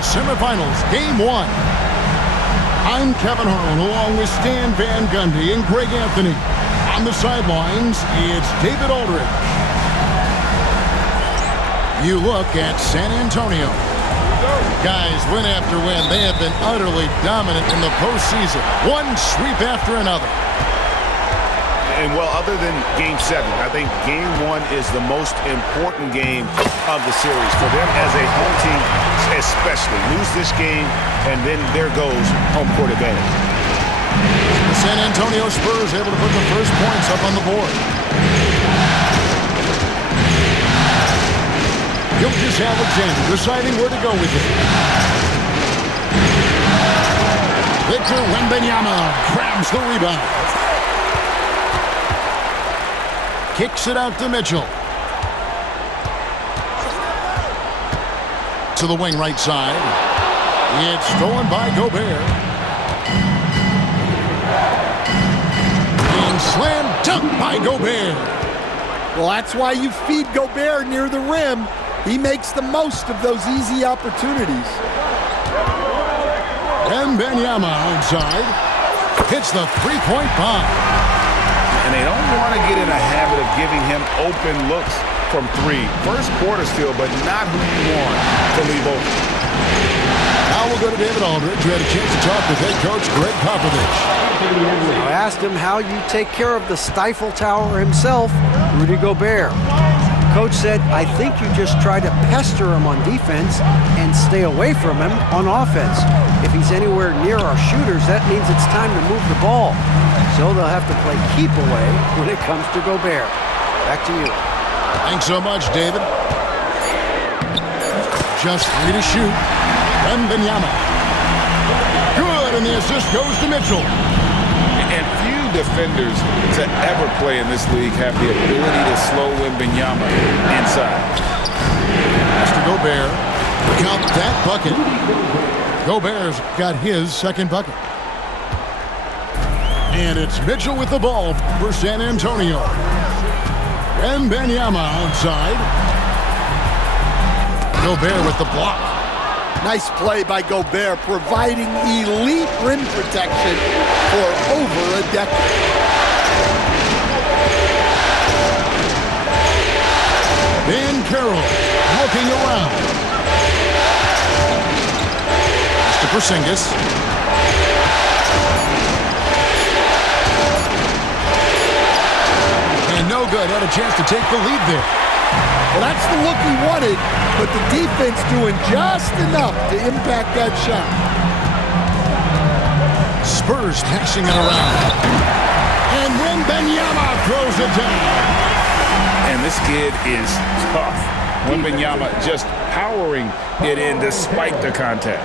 Conference Semifinals, Game 1. I'm Kevin Harlan along with Stan Van Gundy and Greg Anthony. On the sidelines, it's David Aldridge. You look at San Antonio. Guys, win after win, they have been utterly dominant in the postseason. One sweep after another. And, well, other than Game 7, I think Game 1 is the most important game of the series. For them as a home team, especially. Lose this game, and then there goes home court advantage. The San Antonio Spurs able to put the first points up on the board. Gilgeous-Alexander deciding where to go with it. Victor Wembanyama grabs the rebound. Kicks it out to Mitchell. To the wing right side. It's stolen by Gobert. And slam dunk by Gobert. Well, that's why you feed Gobert near the rim. He makes the most of those easy opportunities. Wembanyama outside. Hits the three-point bomb. And they don't want to get in a habit of giving him open looks from three. First quarter still, but not who you want to leave open. Now we'll go to David Aldridge, who had a chance to talk with head coach Greg Popovich. I asked him how you take care of the Stifle Tower himself, Rudy Gobert. Coach said, I think you just try to pester him on defense and stay away from him on offense. If he's anywhere near our shooters, that means it's time to move the ball. So they'll have to play keep away when it comes to Gobert. Back to you. Thanks so much, David. Just 3 to shoot. Wembanyama. Good, and the assist goes to Mitchell. And few defenders to ever play in this league have the ability to slow Wembanyama inside. Mr. Gobert got that bucket. Gobert's got his second bucket. And it's Mitchell with the ball for San Antonio. Wembanyama outside. Gobert with the block. Nice play by Gobert, providing elite rim protection for over a decade. Dan Carroll looking around. To Porzingis. And no good. Had a chance to take the lead there. Well, that's the look he wanted, but the defense doing just enough to impact that shot. Spurs passing it around. And Wembanyama throws it down. And this kid is tough. Wembanyama just powering it in despite the contact.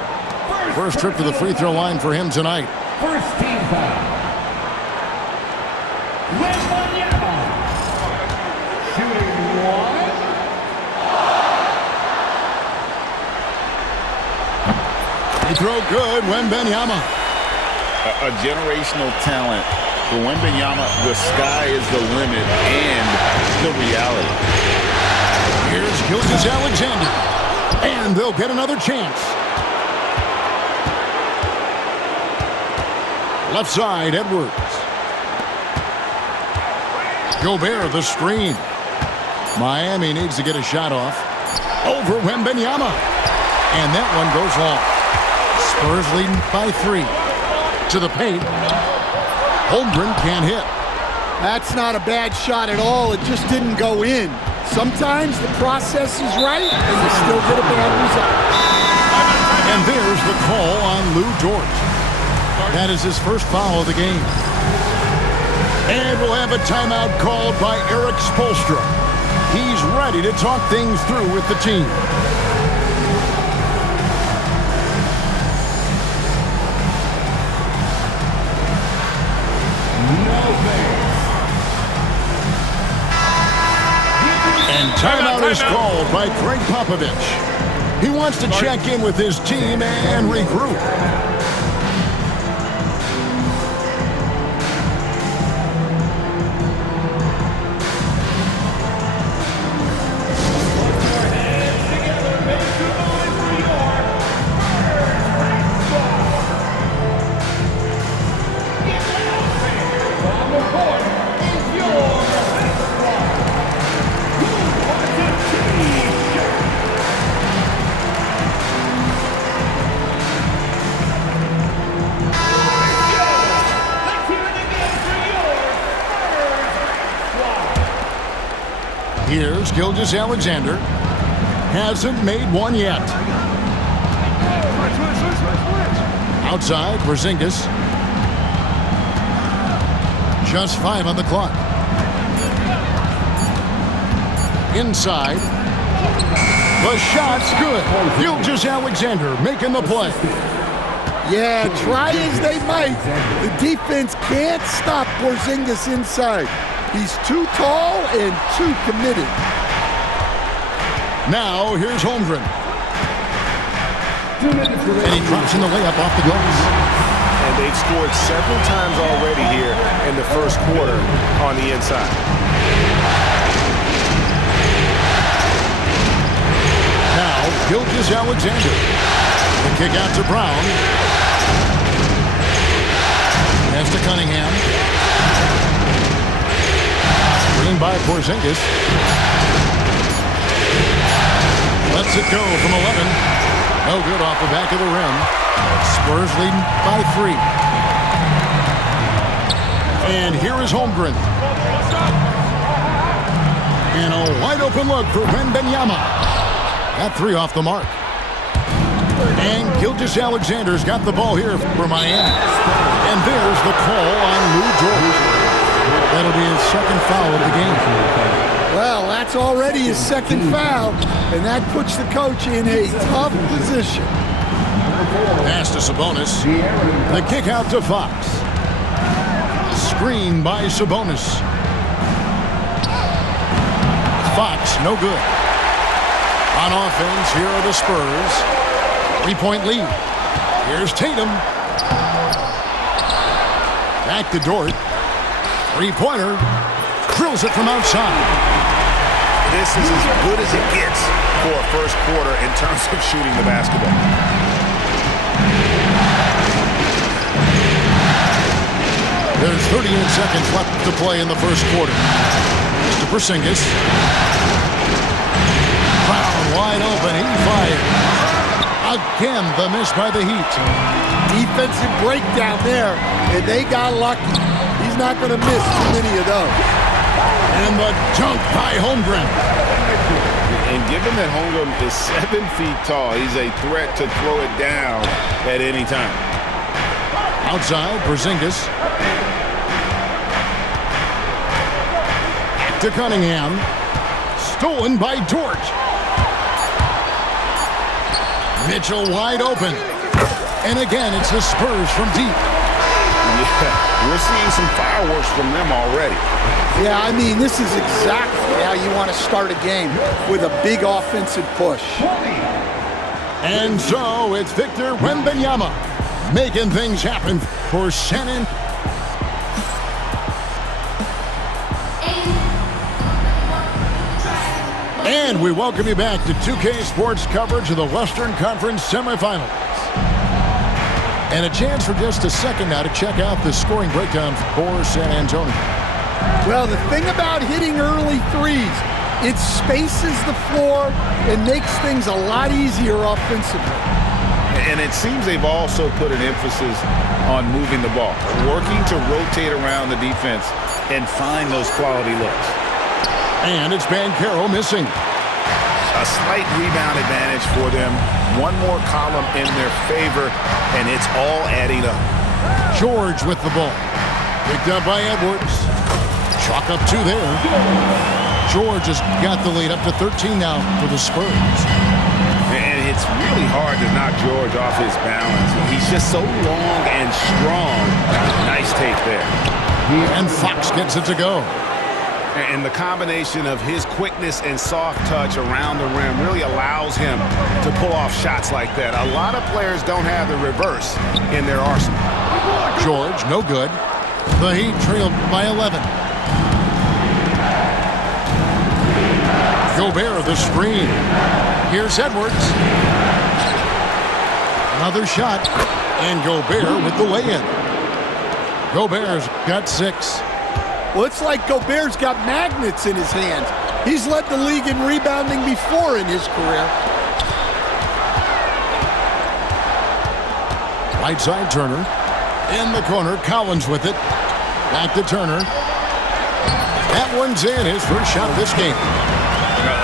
First trip to the free throw line for him tonight. First team foul. Wembanyama. Shooting one. They throw good, Wembanyama. A generational talent. For Wembanyama, the sky is the limit and the reality. Here's Gilgeous-Alexander. And they'll get another chance. Left side, Edwards. Gobert, the screen. Miami needs to get a shot off. Over Wembanyama. And that one goes long. Spurs leading by 3. To the paint. Holmgren can't hit. That's not a bad shot at all. It just didn't go in. Sometimes the process is right, and you still get a bad result. And there's the call on Lou Dort. That is his first foul of the game. And we'll have a timeout called by Eric Spoelstra. He's ready to talk things through with the team. And timeout is called by Greg Popovich. He wants to check in with his team and regroup. Gilgeous-Alexander. Hasn't made one yet. Outside, Porzingis. Just 5 on the clock. Inside. The shot's good. Gilgeous-Alexander making the play. Yeah, try as they might, the defense can't stop Porzingis inside. He's too tall and too committed. Now, here's Holmgren. And he drops in the layup off the glass. And they've scored several times already here in the first quarter on the inside. Now, Gilgeous-Alexander. The kick out to Brown. Pass to Cunningham. Screen by Porzingis. Lets it go from 11. No good off the back of the rim. Spurs leading by 3. And here is Holmgren. And a wide open look for Wembanyama. That 3 off the mark. And Gilgeous-Alexander's got the ball here for Miami. And there's the call on Lou George. That'll be his second foul of the game. Well, that's already his second foul, and that puts the coach in a tough position. Pass to Sabonis. The kick out to Fox. Screen by Sabonis. Fox, no good. On offense, here are the Spurs. 3-point lead. Here's Tatum. Back to Dort. 3-pointer. Drills it from outside. This is as good as it gets for a first quarter in terms of shooting the basketball. There's 38 seconds left to play in the first quarter. Mr. Porzingis. Brown wide open. He fires. Again, the miss by the Heat. Defensive breakdown there, and they got lucky. He's not going to miss too many of those. And the dunk by Holmgren. And given that Holmgren is 7 feet tall, he's a threat to throw it down at any time. Outside, Porzingis. Back to Cunningham. Stolen by Dort. Mitchell wide open. And again, it's the Spurs from deep. Yeah, we're seeing some fireworks from them already. Yeah, I mean, this is exactly how you want to start a game, with a big offensive push. And so it's Victor Wembanyama making things happen for San Antonio. And we welcome you back to 2K Sports coverage of the Western Conference semifinals. And a chance for just a second now to check out the scoring breakdown for San Antonio. Well, the thing about hitting early threes, it spaces the floor and makes things a lot easier offensively. And it seems they've also put an emphasis on moving the ball, working to rotate around the defense and find those quality looks. And it's Banchero missing. A slight rebound advantage for them. One more column in their favor, and it's all adding up. George with the ball. Picked up by Edwards. Chalk up 2 there. George has got the lead up to 13 now for the Spurs. And it's really hard to knock George off his balance. He's just so long and strong. Nice take there. And Fox gets it to go. And the combination of his quickness and soft touch around the rim really allows him to pull off shots like that. A lot of players don't have the reverse in their arsenal. George, no good. The Heat trailed by 11. Gobert, the screen. Here's Edwards. Another shot. And Gobert with the lay-in. Gobert's got 6. Well, it's like Gobert's got magnets in his hands. He's led the league in rebounding before in his career. Right side, Turner. In the corner, Collins with it. Back to Turner. That one's in, his first shot of this game.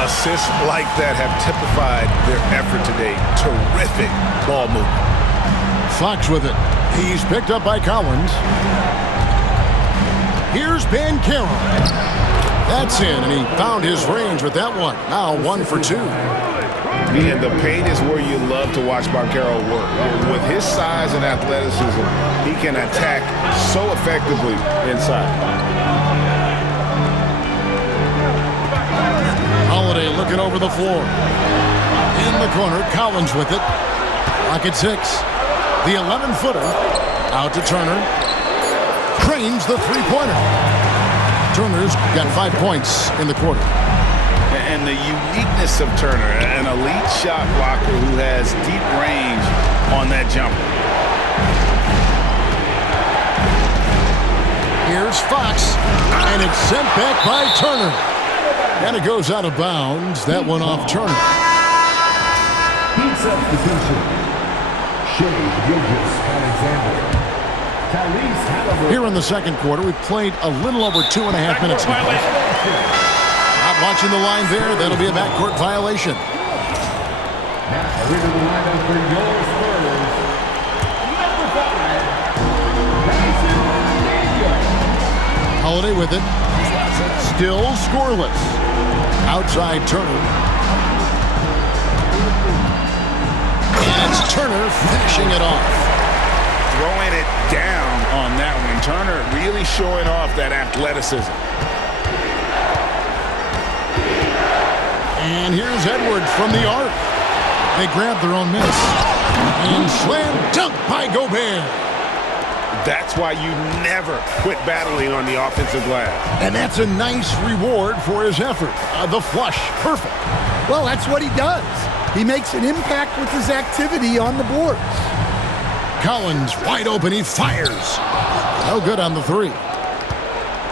Assists like that have typified their effort today. Terrific ball movement. Fox with it. He's picked up by Collins. Here's Banchero. That's in, and he found his range with that one. Now 1 for 2. And the paint is where you love to watch Banchero work. With his size and athleticism, he can attack so effectively inside. Holiday looking over the floor. In the corner, Collins with it. Pocket 6. The 11-footer. Out to Turner. Trains the three-pointer. Turner's got 5 points in the quarter. And the uniqueness of Turner, an elite shot blocker who has deep range on that jumper. Here's Fox, and it's sent back by Turner. And it goes out of bounds. That one off Turner. Heat substitution. Shea Gilgeous-Alexander. Tyrese Halliburton. Here in the second quarter, we've played a little over 2.5 minutes now. Not watching the line there. That'll be a backcourt violation. Now, into the lineup for your Spurs. Number 5, Dyson Daniels. Holiday with it. Still scoreless. Outside Turner. And it's Turner finishing it off. Throwing it down on that one. Turner really showing off that athleticism. And here's Edwards from the arc. They grab their own miss. And slam dunk by Gobert. That's why you never quit battling on the offensive glass. And that's a nice reward for his effort. The flush, perfect. Well, that's what he does. He makes an impact with his activity on the boards. Collins wide open, he fires. No good on the three.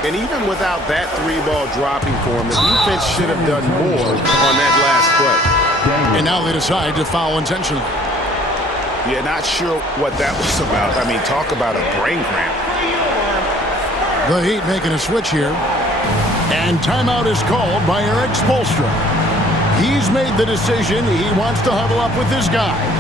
And even without that three ball dropping for him, the defense should have done more on that last play. And now they decide to foul intentionally. Yeah, not sure what that was about. I mean, talk about a brain cramp. The Heat making a switch here. And timeout is called by Eric Spoelstra. He's made the decision. He wants to huddle up with his guys.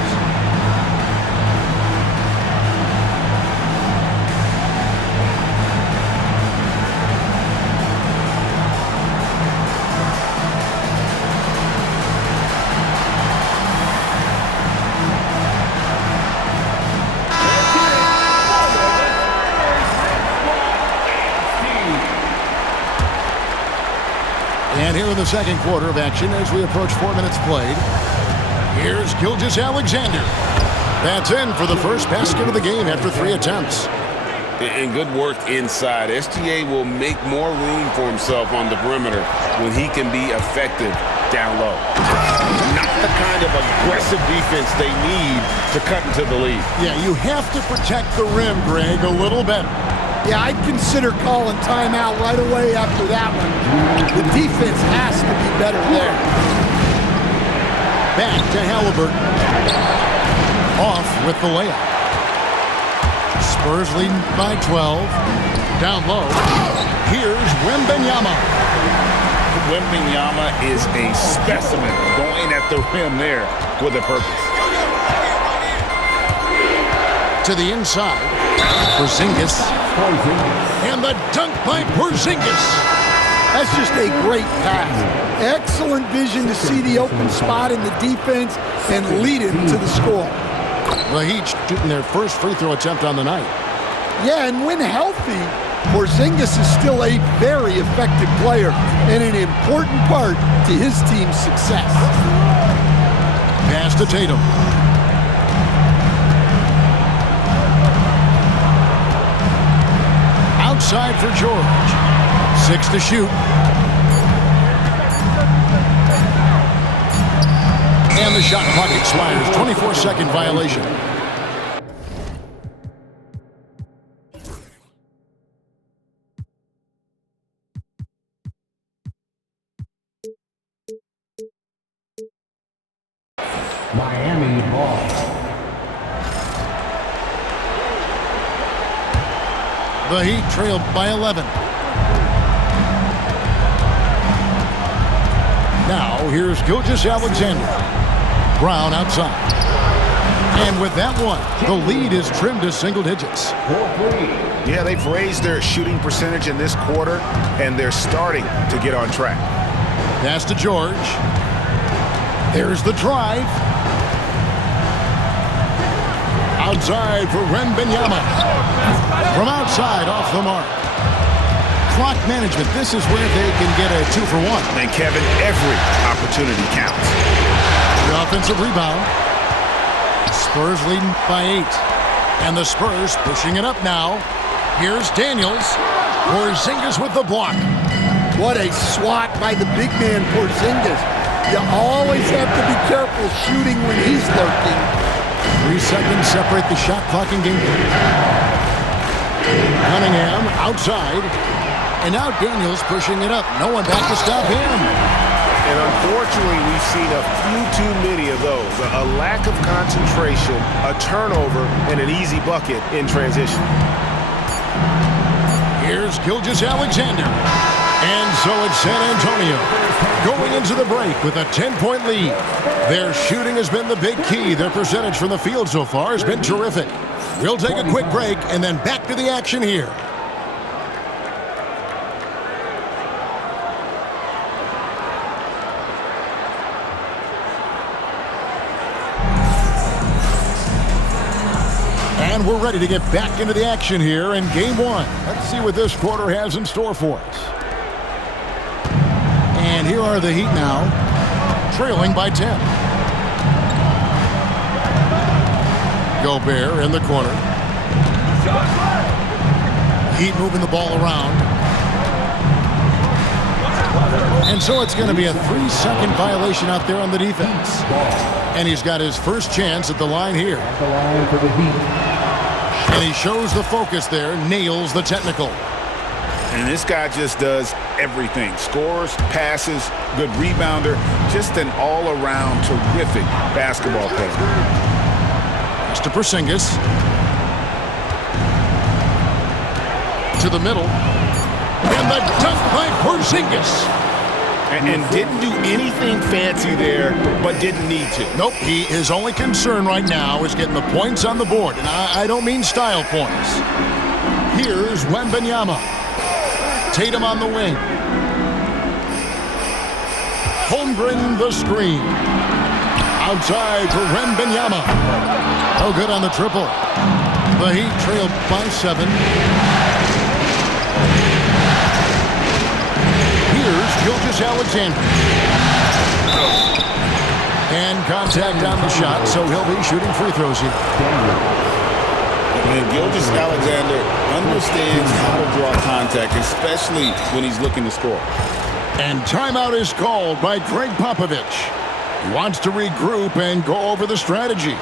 And here in the second quarter of action as we approach 4 minutes played. Here's Gilgeous-Alexander. That's in for the first basket of the game after 3 attempts. And good work inside. SGA will make more room for himself on the perimeter when he can be effective down low. Not the kind of aggressive defense they need to cut into the lead. Yeah, you have to protect the rim, Greg, a little better. Yeah, I'd consider calling timeout right away after that one. The defense has to be better there. Back to Halliburton. Off with the layup. Spurs leading by 12. Down low. Here's Wembanyama. Wembanyama is a specimen going at the rim there with a purpose. To the inside. Porzingis. And the dunk by Porzingis. That's just a great pass. Excellent vision to see the open spot in the defense and lead it to the score. The Heat shooting their first free throw attempt on the night. Yeah, and when healthy, Porzingis is still a very effective player and an important part to his team's success. Pass to Tatum. Outside for George. 6 to shoot. And the shot clock expires. 24-second violation. Miami ball. The Heat trailed by 11. Now, here's Gilgeous-Alexander. Brown outside. And with that one, the lead is trimmed to single digits. Yeah, they've raised their shooting percentage in this quarter, and they're starting to get on track. Pass to George. There's the drive. Outside for Wembanyama. From outside, off the mark. Clock management, this is where they can get a 2-for-1. And Kevin, every opportunity counts. The offensive rebound. Spurs leading by 8. And the Spurs pushing it up now. Here's Daniels. Porzingis with the block. What a swat by the big man Porzingis. You always have to be careful shooting when he's lurking. 3 seconds separate the shot clock and game clock. Cunningham outside. And now Daniels pushing it up. No one back to stop him. And unfortunately, we've seen a few too many of those. A lack of concentration, a turnover, and an easy bucket in transition. Here's Gilgeous-Alexander. And so it's San Antonio going into the break with a 10-point lead. Their shooting has been the big key. Their percentage from the field so far has been terrific. We'll take a quick break and then back to the action here. And we're ready to get back into the action here in Game 1. Let's see what this quarter has in store for us. And here are the Heat now, trailing by 10. Gobert in the corner. Heat moving the ball around. And so it's going to be a 3-second violation out there on the defense. And he's got his first chance at the line here. At the line for the Heat. And he shows the focus there, nails the technical. And this guy just does everything. Scores, passes, good rebounder, just an all-around terrific basketball player. Mr. Porzingis. To the middle. And the dunk by Porzingis. And didn't do anything fancy there, but didn't need to. Nope, his only concern right now is getting the points on the board. And I don't mean style points. Here's Wembanyama. Tatum on the wing. Holmgren the screen. Outside for Wembanyama. Oh, good on the triple. The Heat trailed by 7. Here's Gilgeous-Alexander. And contact on the shot, so he'll be shooting free throws here. And Gilgeous-Alexander understands how to draw contact, especially when he's looking to score. And timeout is called by Greg Popovich. He wants to regroup and go over the strategy.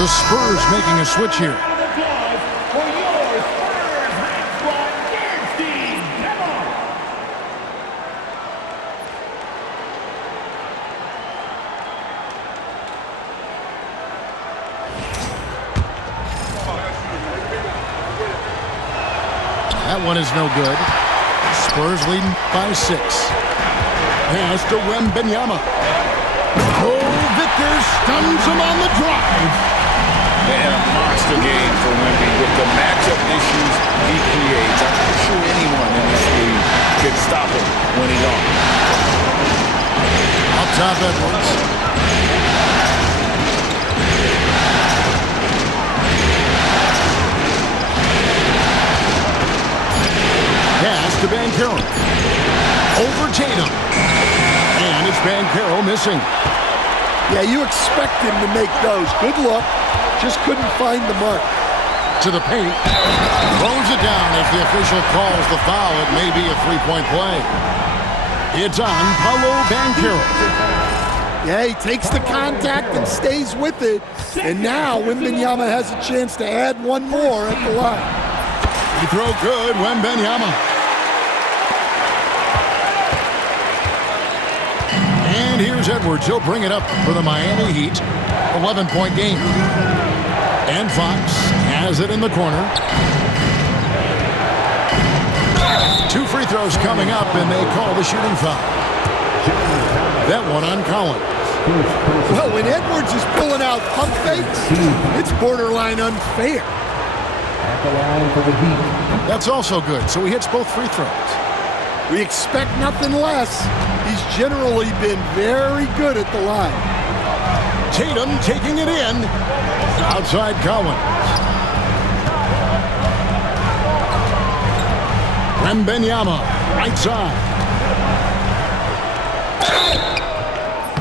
The Spurs making a switch here. That one is no good. Spurs leading by 6. Pass to Wembanyama. Oh, Victor stuns him on the drive. They had a monster game for Wemby with the matchup issues he creates. I'm not sure anyone in this league can stop him when he's on. Up top, Edwards. Pass to Banchero. Over Tatum. And it's Banchero missing. Yeah, you expect him to make those. Good look. Just couldn't find the mark. To the paint. Throws it down as the official calls the foul. It may be a three-point play. It's on Paolo Banchero. Yeah, he takes the contact and stays with it. And now Wembanyama has a chance to add one more at the line. He throw good, Wembanyama. And here's Edwards. He'll bring it up for the Miami Heat. 11-point game. And Fox has it in the corner. 2 free throws coming up, and they call the shooting foul. That one on Collins. Well, when Edwards is pulling out pump fakes, it's borderline unfair. At the line for the Heat. That's also good, so he hits both free throws. We expect nothing less. He's generally been very good at the line. Tatum taking it in. Outside Collins. Wembanyama, right side.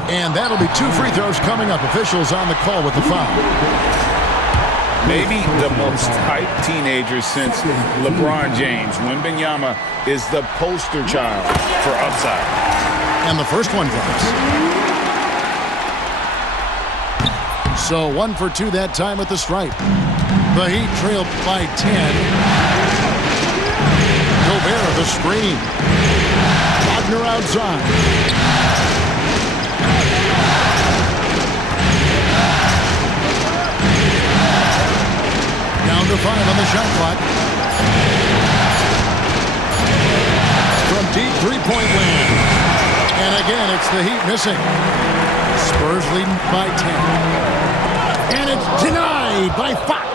And that'll be 2 free throws coming up. Officials on the call with the foul. Maybe the most hyped teenager since LeBron James. Wembanyama is the poster child for upside. And the first one drops. So 1 for 2 that time at the stripe. The Heat trailed by 10. Gobert the screen. Wagner outside. Down to 5 on the shot clock. From deep three-point land. And again, it's the Heat missing. Spurs leading by 10. And it's denied by Fox.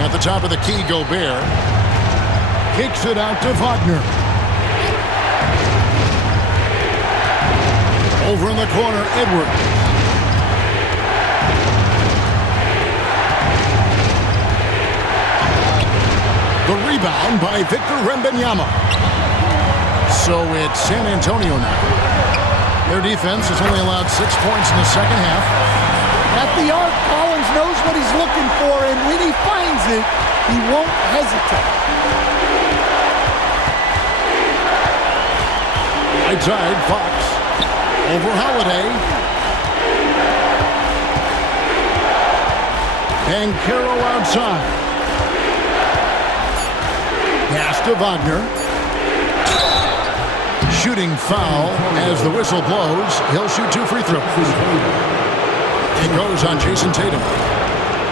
At the top of the key, Gobert kicks it out to Wagner. Over in the corner, Edwards. The rebound by Victor Wembanyama. So it's San Antonio now. Their defense has only allowed 6 points in the second half. At the arc, Collins knows what he's looking for, and when he finds it, he won't hesitate. Right side, Fox. Over Holiday. Banchero outside. Pass to Wagner. Shooting foul as the whistle blows. He'll shoot 2 free throws. It goes on Jason Tatum.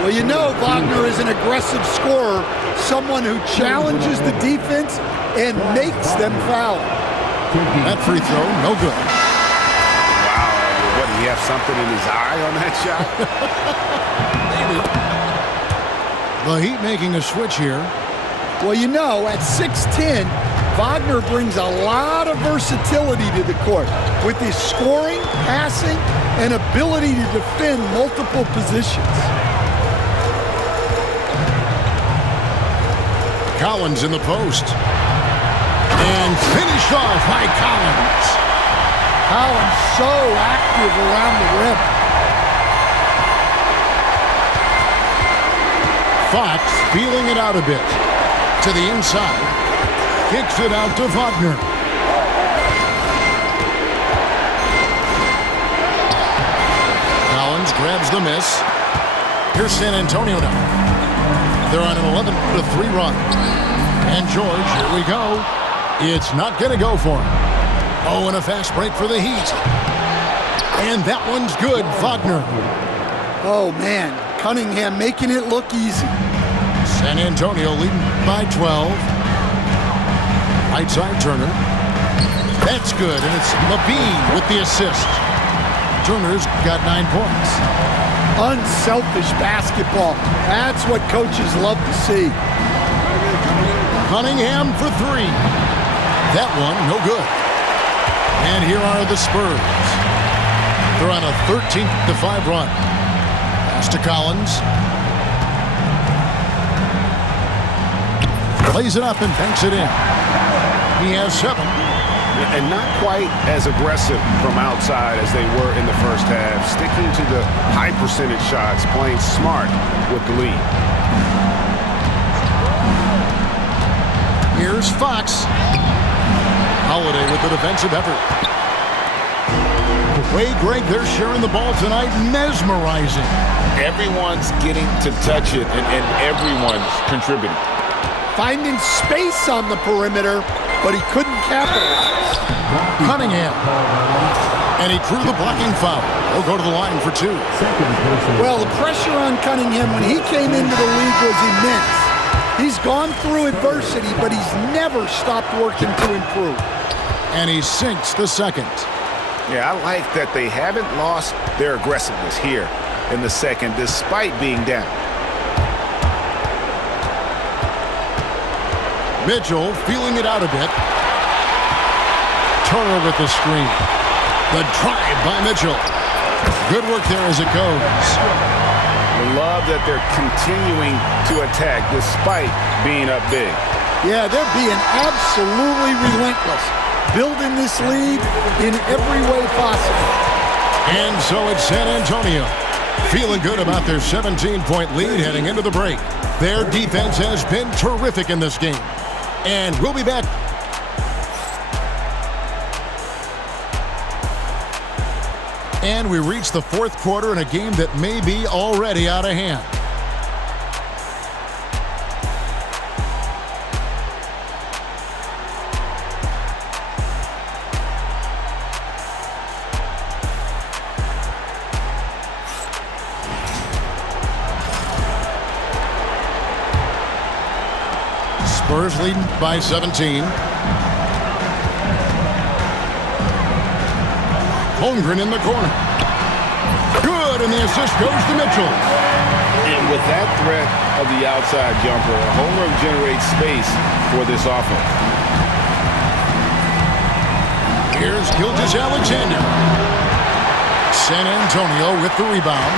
Well, you know Wagner is an aggressive scorer, someone who challenges the defense and makes them foul. That free throw, no good. Wow, what, did he have something in his eye on that shot? The Heat making a switch here. Well, you know, at 6'10", Wagner brings a lot of versatility to the court with his scoring, passing, and ability to defend multiple positions. Collins in the post. And finished off by Collins. Collins so active around the rim. Fox feeling it out a bit. To the inside. Kicks it out to Wagner. Collins grabs the miss. Here's San Antonio now. They're on an 11-3 run. And George, here we go. It's not going to go for him. Oh, and a fast break for the Heat. And that one's good, Wagner. Oh, man. Cunningham making it look easy. San Antonio leading by 12. Right side, Turner. That's good, and it's Levine with the assist. Turner's got 9 points. Unselfish basketball. That's what coaches love to see. Cunningham for 3. That one, no good. And here are the Spurs. They're on a 13-5 run. Pass to Collins. Plays it up and banks it in. He has 7. And not quite as aggressive from outside as they were in the first half. Sticking to the high percentage shots, playing smart with the lead. Here's Fox. Holiday with the defensive effort. The way, Greg, they're sharing the ball tonight, mesmerizing. Everyone's getting to touch it, and everyone's contributing. Finding space on the perimeter, but he couldn't capitalize. Cunningham. And he drew the blocking foul. He'll go to the line for 2. Well, the pressure on Cunningham when he came into the league was immense. He's gone through adversity, but he's never stopped working to improve. And he sinks the second. Yeah, I like that they haven't lost their aggressiveness here in the second, despite being down. Mitchell feeling it out a bit. Turner with the screen. The drive by Mitchell. Good work there as it goes. I love that they're continuing to attack despite being up big. Yeah, they're being absolutely relentless, building this lead in every way possible. And so it's San Antonio, feeling good about their 17-point lead heading into the break. Their defense has been terrific in this game. And we'll be back. And we reach the fourth quarter in a game that may be already out of hand. Spurs leading by 17. Holmgren in the corner. Good, and the assist goes to Mitchell. And with that threat of the outside jumper, Holmgren generates space for this offense. Here's Gilgeous-Alexander. San Antonio with the rebound.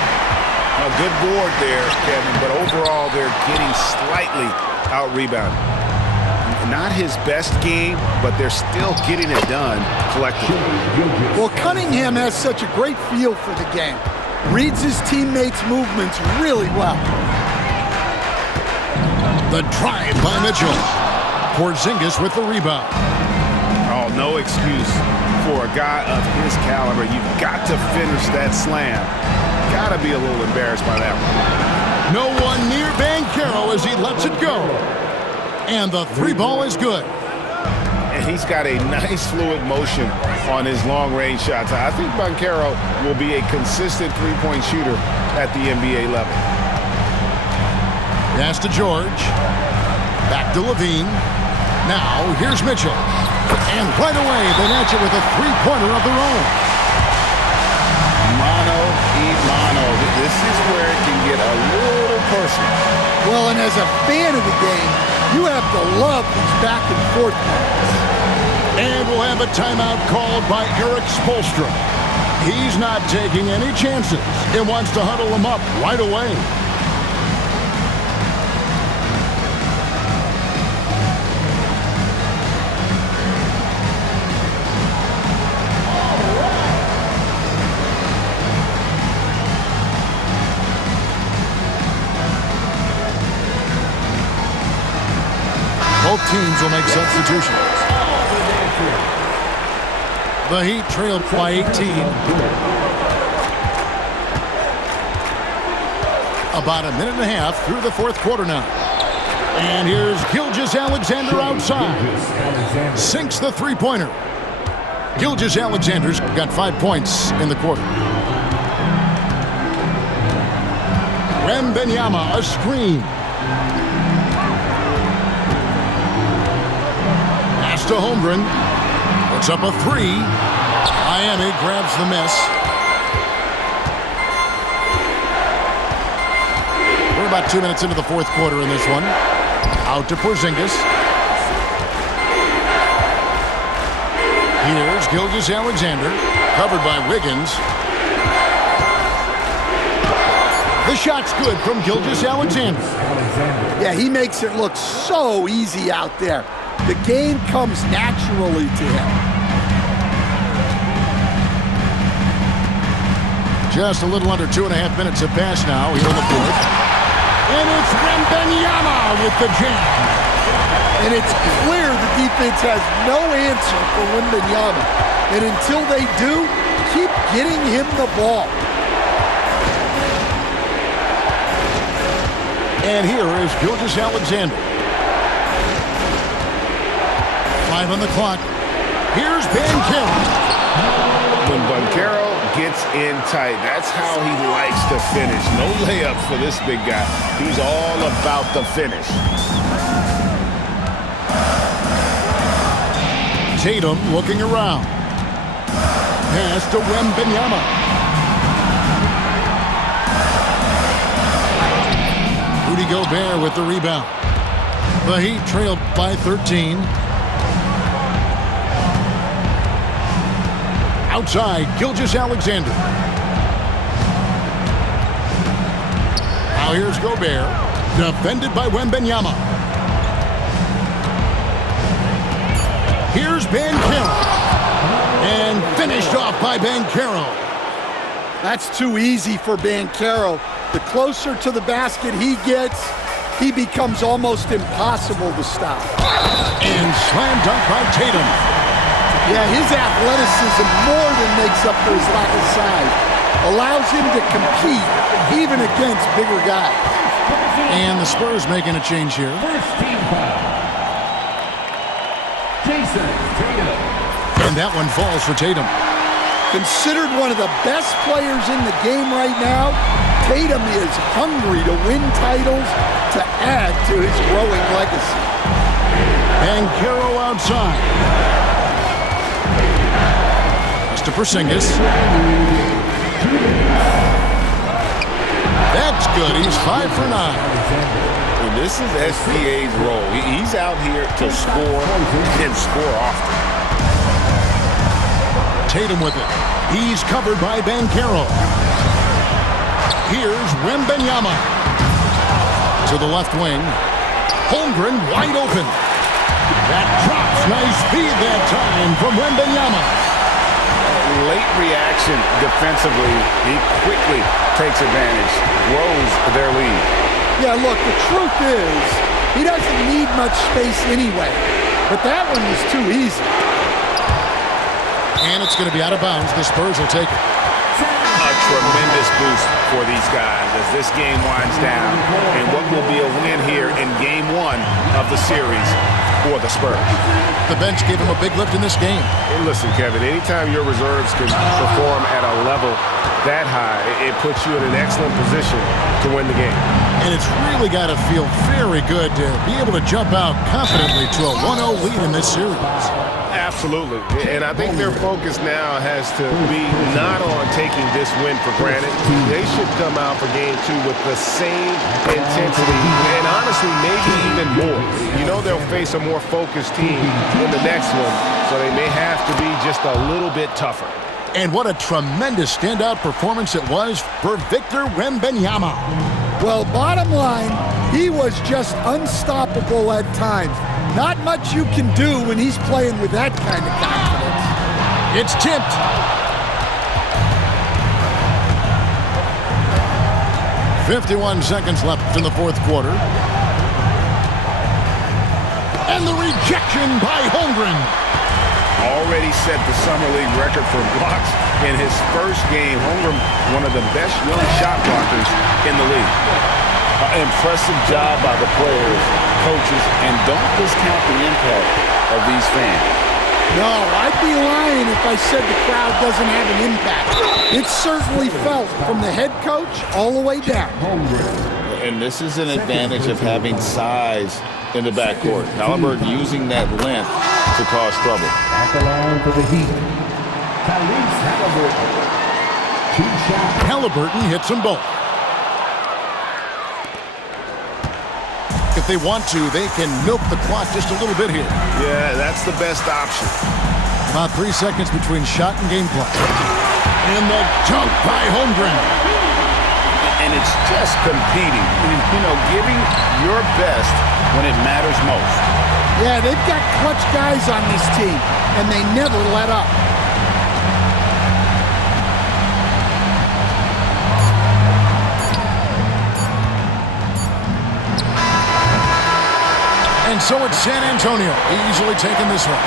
A good board there, Kevin, but overall they're getting slightly out-rebounded. Not his best game, but they're still getting it done collectively. Well, Cunningham has such a great feel for the game. Reads his teammates' movements really well. The drive by Mitchell. Porzingis with the rebound. Oh, no excuse for a guy of his caliber. You've got to finish that slam. Got to be a little embarrassed by that one. No one near Banchero as he lets it go. And the three ball is good. And he's got a nice fluid motion on his long-range shots. I think Banchero will be a consistent three-point shooter at the NBA level. Pass to George. Back to Levine. Now, here's Mitchell. And right away, they match it with a three-pointer of their own. Mano a mano. This is where it can get a little personal. Well, and as a fan of the game, you have to love these back and forth moments. And we'll have a timeout called by Eric Spoelstra. He's not taking any chances and wants to huddle them up right away. Both teams will make substitutions. The Heat trailed by 18. About a minute and a half through the fourth quarter now. And here's Gilgeous-Alexander outside. Sinks the three-pointer. Gilgeous-Alexander's got 5 points in the quarter. Wembanyama, a screen. Pass to Holmgren. Puts up a three. Miami grabs the miss. We're about 2 minutes into the fourth quarter in this one. Out to Porzingis. Here's Gilgeous-Alexander, covered by Wiggins. The shot's good from Gilgeous-Alexander. Yeah, he makes it look so easy out there. The game comes naturally to him. Just a little under 2.5 minutes have passed now here in the fourth. And it's Wembanyama with the jam. And it's clear the defense has no answer for Wembanyama. And until they do, keep getting him the ball. And here is Gilgeous-Alexander. 5 on the clock. Here's Banchero. When Banchero gets in tight, that's how he likes to finish. No layups for this big guy. He's all about the finish. Tatum looking around. Pass to Wembanyama. Rudy Gobert with the rebound. The Heat trailed by 13. Outside, Gilgeous-Alexander. Now here's Gobert, defended by Wembanyama. Here's Banchero, and finished off by Banchero. That's too easy for Banchero. The closer to the basket he gets, he becomes almost impossible to stop. And slam dunk by Tatum. Yeah, his athleticism more than makes up for his lack of size. Allows him to compete even against bigger guys. And the Spurs making a change here. First team foul. Jason Tatum. And that one falls for Tatum. Considered one of the best players in the game right now, Tatum is hungry to win titles to add to his growing legacy. Banchero outside. To Porzingis. That's good. He's 5 for 9. And this is SGA's role. He's out here to score and score often. Tatum with it. He's covered by Banchero. Here's Wembanyama. To the left wing. Holmgren wide open. That drops. Nice feed that time from Wembanyama. Late reaction defensively. He quickly takes advantage, grows their lead. Yeah, look, the truth is, he doesn't need much space anyway. But that one was too easy. And it's going to be out of bounds. The Spurs will take it. A tremendous boost for these guys as this game winds down. And what will be a win here in game 1 of the series for the Spurs. The bench gave him a big lift in this game. And listen, Kevin, anytime your reserves can perform at a level that high, it puts you in an excellent position to win the game. And it's really got to feel very good to be able to jump out confidently to a 1-0 lead in this series. Absolutely. And I think their focus now has to be not on taking this win for granted. They should come out for game 2 with the same intensity and honestly maybe even more. You know they'll face a more focused team in the next one, so they may have to be just a little bit tougher. And what a tremendous standout performance it was for Victor Wembanyama. Well, bottom line, he was just unstoppable at times. Not much you can do when he's playing with that kind of confidence. It's tipped. .51 seconds left in the fourth quarter. And the rejection by Holmgren. Already set the Summer League record for blocks in his first game. Holmgren, one of the best young shot blockers in the league. Impressive job by the players, coaches, and don't discount the impact of these fans. No, I'd be lying if I said the crowd doesn't have an impact. It's certainly felt from the head coach all the way down. And this is an advantage of having size in the backcourt. Halliburton using that length to cause trouble. At the line for the Heat, Tyrese Halliburton. 2 shots. Halliburton hits them both. If they want to, they can milk the clock just a little bit here. Yeah, that's the best option. About 3 seconds between shot and game clock. And the dunk by Holmgren. And it's just competing, you know, giving your best when it matters most. Yeah, they've got clutch guys on this team, and they never let up. And so it's San Antonio easily taking this one.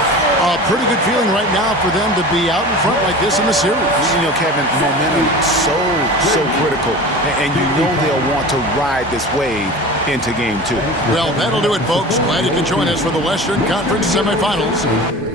A pretty good feeling right now for them to be out in front like this in the series. You know, Kevin, momentum so critical. And you know they'll want to ride this wave into game 2. Well, that'll do it, folks. Glad you could join us for the Western Conference semifinals.